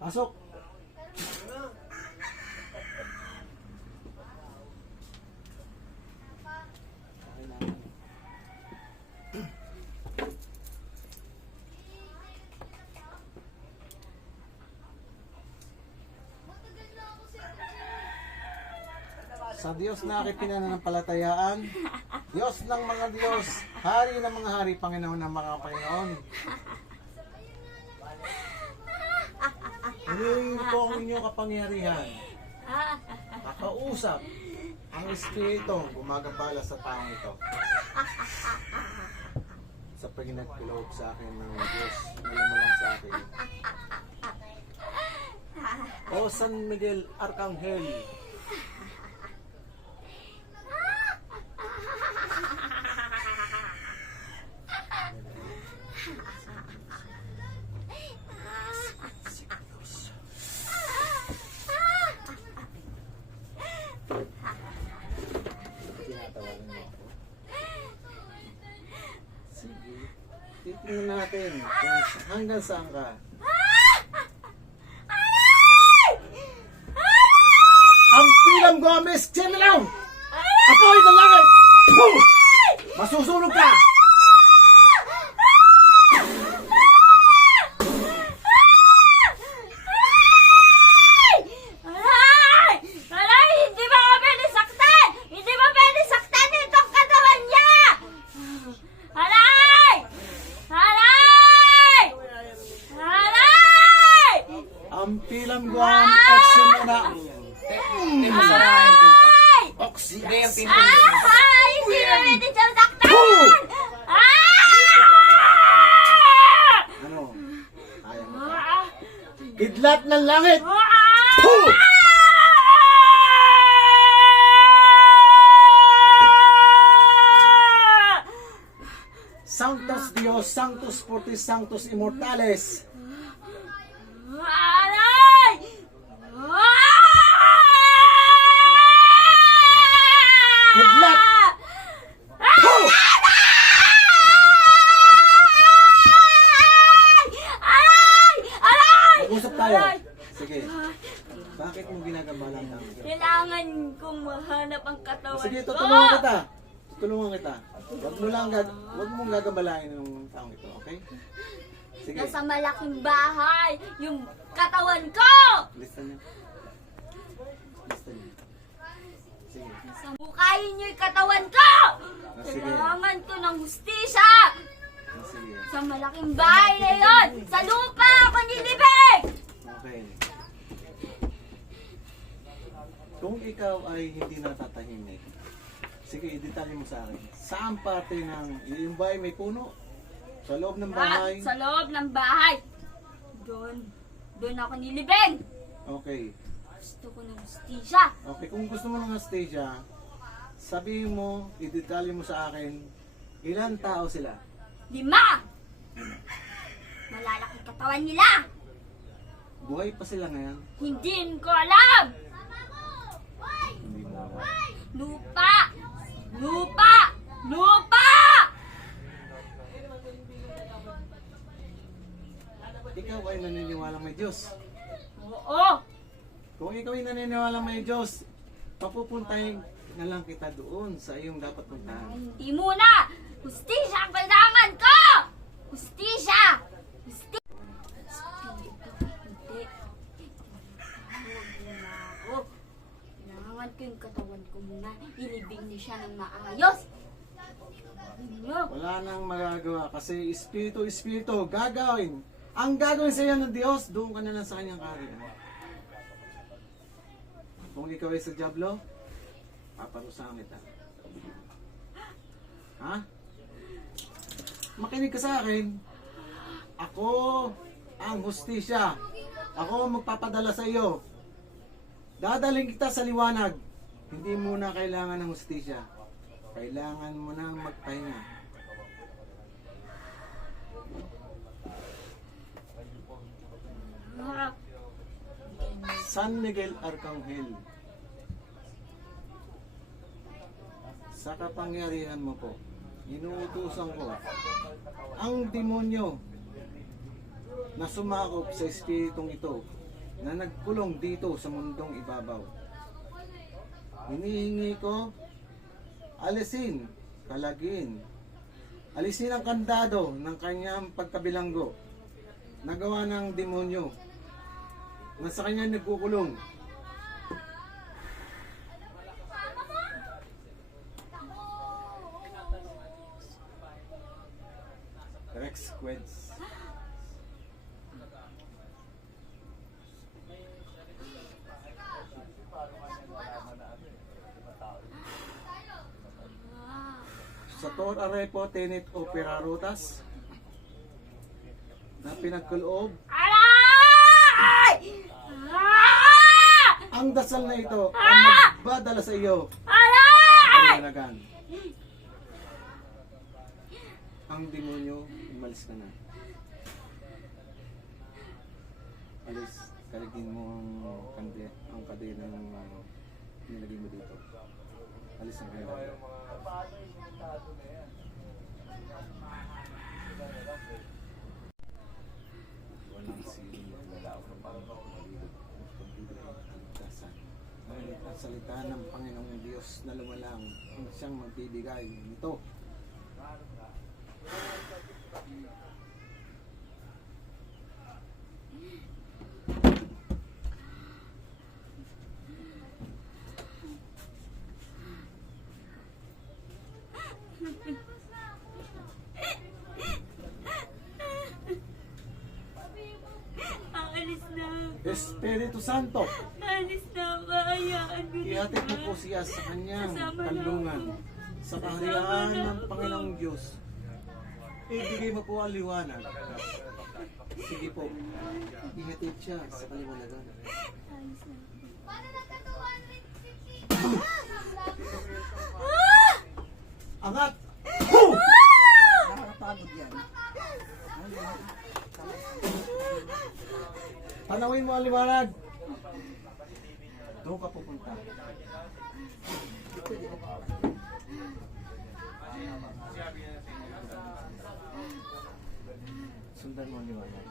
Pasok. Sa Diyos na aking pinananampalatayaan, Diyos ng mga Diyos, Hari ng mga Hari, Panginoon ng mga Panginoon. Hinihingi ko ang inyong kapangyarihan. Makausap ang Espiritu gumagambala sa taong ito. Sa paginagpiloob sa akin ng Diyos, nalaman sa akin. O San Miguel Arcangel, titingnan natin kung hanggang saan ka. Ang Pilam Gomez, Chemilaw! Apoy ng langit! Masusunog ka! Ang Pilam Guam, Oxymena. Oxymena. Ay! Hindi mo pwede siyang saktan! Ano? Ayaw mo ka? Kidlat ng langit! Sanctus Dios, Sanctus Fortis, Sanctus Immortales. Aray! Kidlat! Mag-usap tayo. Sige. Bakit mo ginagambala ng langit? Kailangan kong mahanap ang katawan Sige, ko. tutulungan kita. Tutulungan kita. Wag mong gagambalain ng taong ito, okay? Sige. Nasa malaking bahay, yung katawan ko! Lista niyo. Lista niyo. Sige. Nasa bukayin niyo yung katawan ko! Sige. Kailangan ko ng hustisya! Sige. Sa malaking bahay na yun! Sa lupa ako nilibig! Okay. Kung ikaw ay hindi natatahimik, sige, i-detalye mo sa akin. Saan parte ng yung bahay may puno? Sa loob ng bahay? Sa loob ng bahay. Doon ako nilibing. Okay. Gusto ko ng hustisya. Okay, kung gusto mo ng Astasia, sabihin mo, i-detalye mo sa akin, ilan tao sila? 5! Malalaki katawan nila. Buhay pa sila ngayon? Hindi ko alam. Hindi mo alam. Lupa! Lupa! Lupa! Ikaw ay naniniwala may Diyos. Oo! Kung ikaw ay naniniwala may Diyos, papupuntahin na lang kita doon sa iyong dapat puntahan. Hindi muna! Hustisya ang kailangan ko! Hustisya! Hustisya! Hindi. Kailangan ko yung katawan ko muna. Ilibing niya siya ng maayos. Wala nang magagawa kasi Espiritu, gagawin. Ang gagawin sa iyo ng Diyos, doon ka na lang sa kanyang kaharian. Kung ikaw ay sa Diablo, paparusahan kita. Ha? Makinig ka sa akin. Ako ang hustisya. Ako ang magpapadala sa iyo. Dadaling kita sa liwanag. Hindi mo na kailangan ng hustisya. Kailangan mo na magpahinga. San Miguel Arcangel, sa kapangyarihan mo po, inuutusan ko ang demonyo na sumakop sa espiritong ito na nagkulong dito sa mundong ibabaw. Hinihingi ko, alisin, kalagin, alisin ang kandado ng kanyang pagkabilanggo na gawa ng demonyo na sa kanya nagkukulong. Rex Queds. Sa Tor Arepo Tenet Opera Rutas na pinagkuloob, Aray! ang dasal na ito ang magbadala sa iyo Aray! ang lalagan. Ang demonyo, umalis ka na. Alis, kaligin mo ang kadena ng nilagay mo dito. Alis ang kadena. Walang sili, wala akong pagkaligtasan. Ngunit ang salita ng Panginoong Diyos na lumalang ang siyang magbibigay nito. Aalis na. Espiritu Santo, Aalis na. Kaayaan ko na. ihatid mo po siya sa kanyang Kasama na kanlungan, ako. sa kaharian ng Panginoong Diyos. Ibigay mo po ang liwanag. Sige po, ihatid siya sa kaliwanagan. Aalis na. Angat! Nakakapagod yan. Tanawin mo ang liwanag. Doon ka pupunta. Sundan mo ang liwanag.